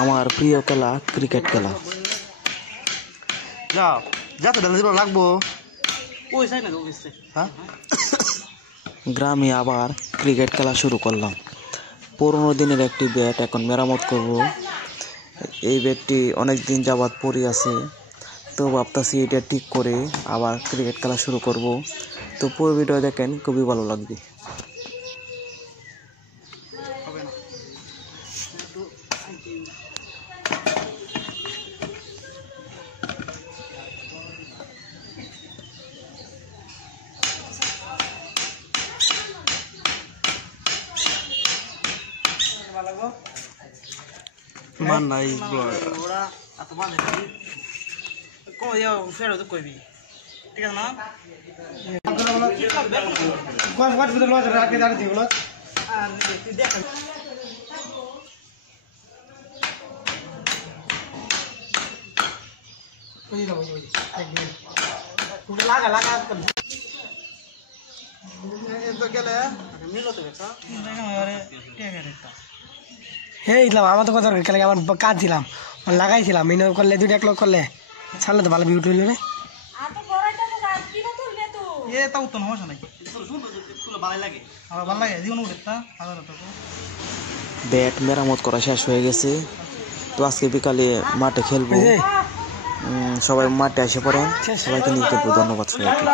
আমার প্রিয় খেলা ক্রিকেট খেলা। লাগবো গ্রামে আবার ক্রিকেট খেলা শুরু করলাম। পুরোনো দিনের একটি ব্যাট এখন মেরামত করব। এই ব্যাটটি অনেক দিন যাবৎ পড়ে আছে, তো ভাবতেছি এটা ঠিক করে আবার ক্রিকেট খেলা শুরু করব। তো পুরো ভিডিও দেখেন, খুবই ভালো লাগবে। মান নাই ঠিক আছে না লাগা লাগা আমার তো কথা আমার কাজ ছিলাম লাগাইছিলাম করলে দুটো এক লোক করলে ছাড়লে তো ভালো ভিউ তুললো রে ব্যাট মেরামত করা শেষ হয়ে গেছে, তো আজকে বিকালে মাঠে খেলবো। সবাই মাঠে এসে পড়েন, সবাইকে নিয়ে খেলবো। ধন্যবাদ সবাইকে।